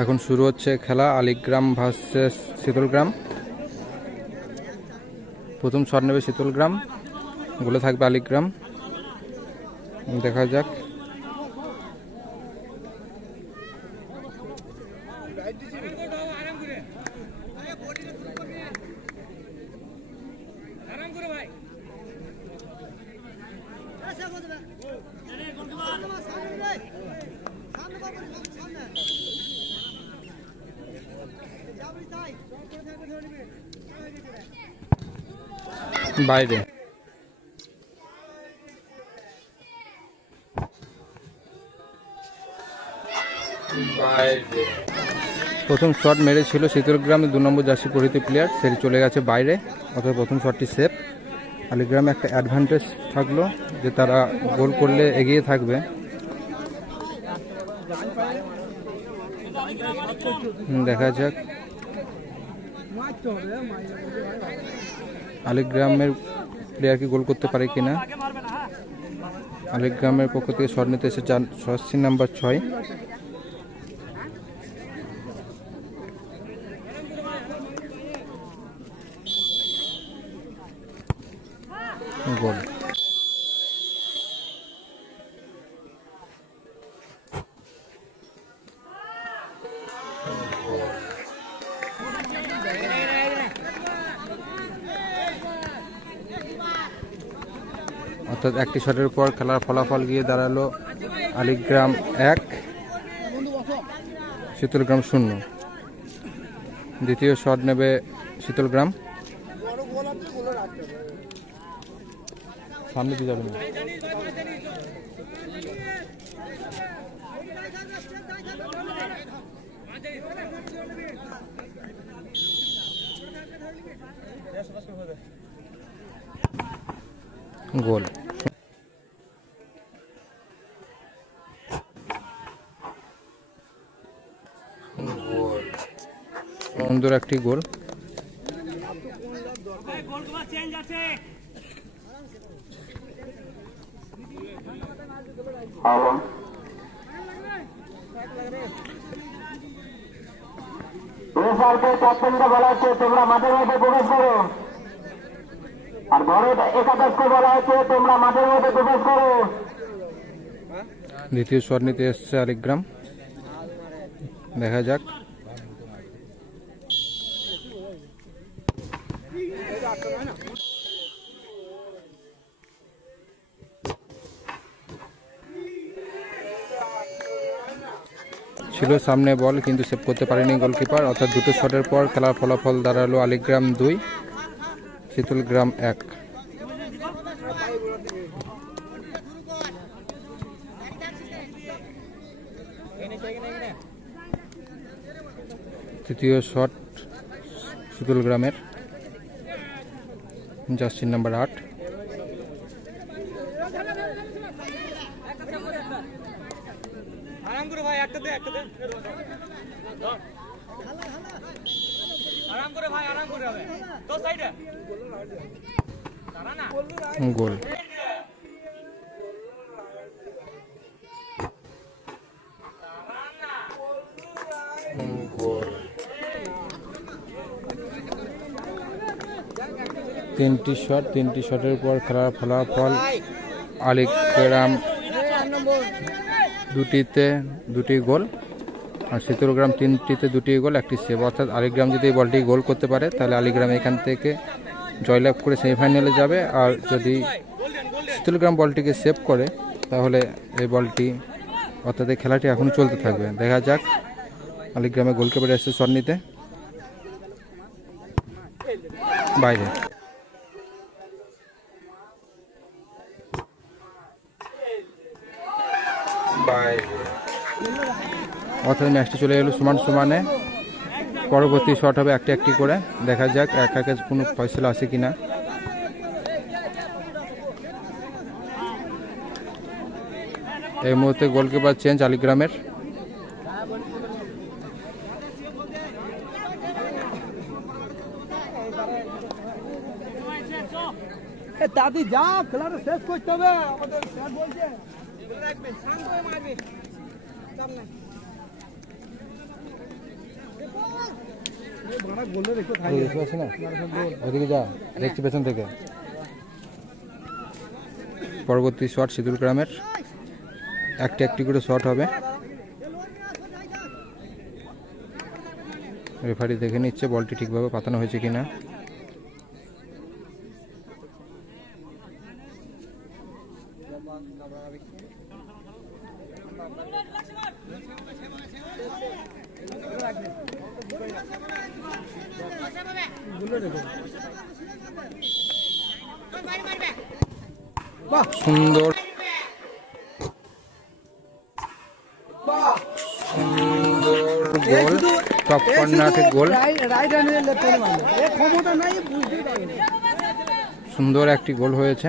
এখন শুরু হচ্ছে খেলা, আলিগ্রাম ভার্সেস শীতলগ্রাম। প্রথম শট নেবে শীতলগ্রাম, গোলে থাকবে আলিগ্রাম। দেখা যাক। বাইরে। প্রথম শট মেরেছিল শীতলগ্রামে দু নম্বর জার্সি পরিহিত প্লেয়ার সেটি চলে গেছে বাইরে অথবা প্রথম শটটি সেফ আলিগ্রামে একটা অ্যাডভান্টেজ থাকল যে তারা গোল করলে এগিয়ে থাকবে। দেখা যাক। আলিগ্রামের প্লেয়ার কি গোল করতে পারে কিনা? আলিগ্রামের পক্ষ থেকে শট নিতে এসে জার্সি নাম্বার ছয়। গোল। অর্থাৎ একটি শটের পর খেলার ফলাফল গিয়ে দাঁড়াল আলিগ্রাম এক, শীতলগ্রাম শূন্য। দ্বিতীয় শট নেবে শীতলগ্রাম। সামনে দিয়ে যাবে গোল। সুন্দর একটি গোল। বলা হচ্ছে তোমরা মাঠের মধ্যে প্রবেশ করো আর ঘরে একাদশকে বলা হচ্ছে তোমরা মাঠের মধ্যে প্রবেশ করো দ্বিতীয় নিতে এসছে আলিগ্রাম দেখা যাক। ছিল সামনে বল, কিন্তু সেভ করতে পারেনি গোলকিপার। অর্থাৎ দুটো শটের পর খেলার ফলাফল দাঁড়াল আলিগ্রাম দুই শীতলগ্রাম এক। তৃতীয় শট শীতল জার্সির নাম্বার আট আরাম তিনটি শট, তিনটি শটের পর খেলার ফলাফল আলিগ্রাম দুটিতে দুটি গোল আর শীতলগ্রাম তিনটিতে দুটি গোল, একটি সেভ। অর্থাৎ আলিগ্রাম যদি এই বলটি গোল করতে পারে, তাহলে আলিগ্রাম এখান থেকে জয়লাভ করে সেমিফাইনালে যাবে। আর যদি শীতলগ্রাম বলটিকে সেভ করে, তাহলে এই বলটি, অর্থাৎ এই খেলাটি এখনও চলতে থাকবে। দেখা যাক আলিগ্রামে গোলকিপার এসছে শট নিতে বাইরে। অর্থাৎ ম্যাচটি চলে গেল সমান সমানে। পরবর্তী শট হবে একটি একটি করে। দেখা যাক এক একে কোনো ফয়সলা আছে কিনা। এই মুহূর্তে গোলকিপার চেঞ্জ আলিগ্রামের। শেষ করতে হবে। আমাদের বলছে। থেকে। পরবর্তী শট সিঁদুর গ্রামের। একটি একটি করে শট হবে। রেফারি দেখে নিচ্ছে, বলটি ঠিকভাবে পাতানো হয়েছে কিনা। সুন্দর সুন্দর গোল টপ গোল। সুন্দর একটি গোল হয়েছে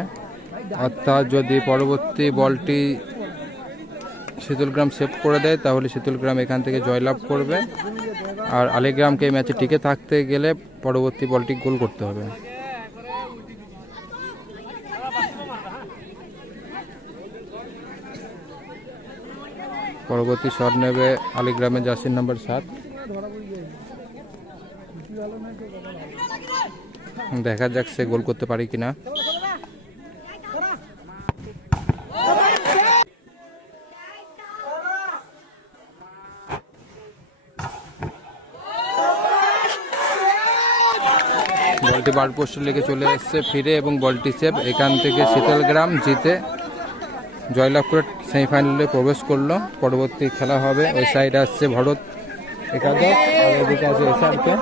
অর্থাৎ যদি পরবর্তী বলটি শীতলগ্রাম সেভ করে দেয়, তাহলে শীতলগ্রাম এখান থেকে জয়লাভ করবে। আর আলিগ্রামকে এই ম্যাচে টিকে থাকতে গেলে পরবর্তী বলটি গোল করতে হবে। পরবর্তী শট নেবে আলিগ্রামের জার্সির নাম্বার সাত। দেখা যাক সে গোল করতে পারে কিনা। বলটি বার পোস্ট লেগে চলে এসছে ফিরে এবং বলটি সেভ। এখান থেকে শীতলগ্রাম জিতে জয়লাভ করে সেমিফাইনালে প্রবেশ করল। পরবর্তী খেলা হবে। ওই সাইডে আসছে ভরত একাদশ। আর এদিকে আছে এসআরকে।